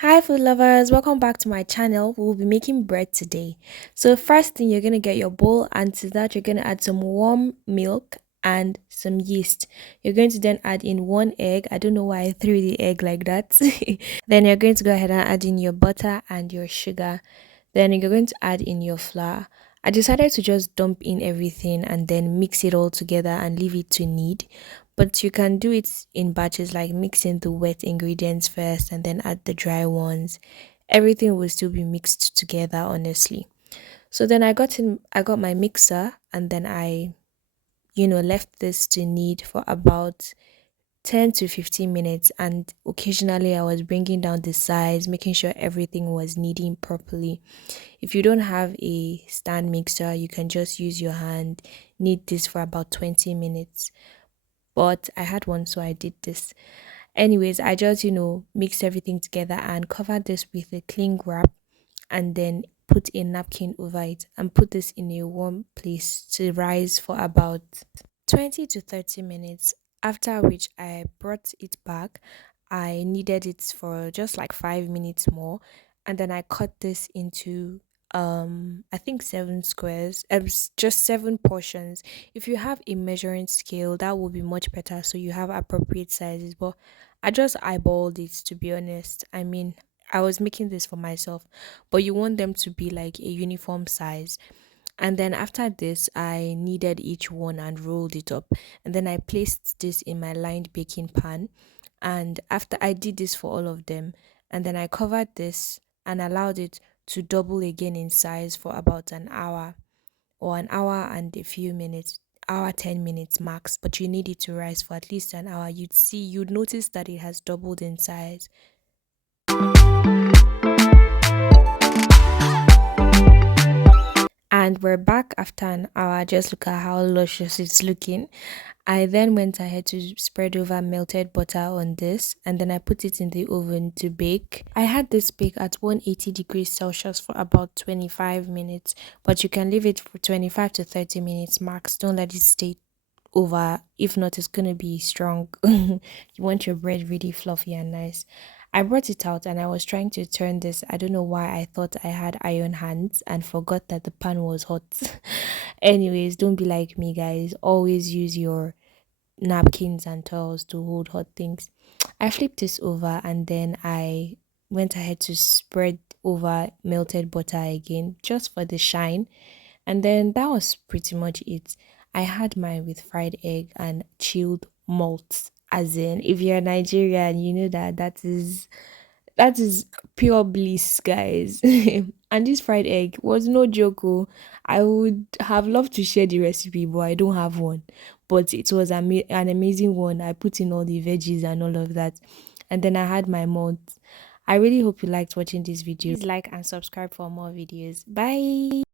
Hi food lovers, welcome back to my channel. We'll be making bread today. So first thing, you're going to get your bowl, and to that you're going to add some warm milk and some yeast. You're going to then add in one egg. I don't know why I threw the egg like that. Then you're going to go ahead and add in your butter and your sugar. Then you're going to add in your flour. I decided to just dump in everything and then mix it all together and leave it to knead. But you can do it in batches, like mixing the wet ingredients first and then add the dry ones. Everything will still be mixed together, honestly. So then I got my mixer, and then I left this to knead for about 10 to 15 minutes, and occasionally I was bringing down the size, making sure everything was kneading properly. If you don't have a stand mixer, you can just use your hand. Knead this for about 20 minutes. But I had one, so I did this. Anyways, I just mixed everything together and covered this with a cling wrap, and then put a napkin over it and put this in a warm place to rise for about 20 to 30 minutes. After which I brought it back. I kneaded it for just like 5 minutes more, and then I cut this into I think 7 squares. Just 7 portions. If you have a measuring scale, that will be much better, so you have appropriate sizes. But I just eyeballed it, to be honest. I mean, I was making this for myself, but you want them to be like a uniform size. And then after this, I kneaded each one and rolled it up. And then I placed this in my lined baking pan. And after I did this for all of them, and then I covered this and allowed it to double again in size for about an hour, or an hour and a few minutes, hour 10 minutes max. But you need it to rise for at least an hour. You'd notice that it has doubled in size. And we're back after an hour. Just look at how luscious it's looking. I then went ahead to spread over melted butter on this, and then I put it in the oven to bake. I had this bake at 180 degrees Celsius for about 25 minutes, but you can leave it for 25 to 30 minutes max. Don't let it stay over. If not, it's gonna be strong. You want your bread really fluffy and nice. I brought it out and I was trying to turn this. I don't know why I thought I had iron hands and forgot that the pan was hot. Anyways, don't be like me, guys. Always use your napkins and towels to hold hot things. I flipped this over and then I went ahead to spread over melted butter again just for the shine, and then that was pretty much it. I had mine with fried egg and chilled malt. As in, if you're Nigerian, you know that is pure bliss, guys. And this fried egg was no joke. Oh. I would have loved to share the recipe, but I don't have one. But it was an amazing one. I put in all the veggies and all of that. And then I had my malt. I really hope you liked watching this video. Please like and subscribe for more videos. Bye.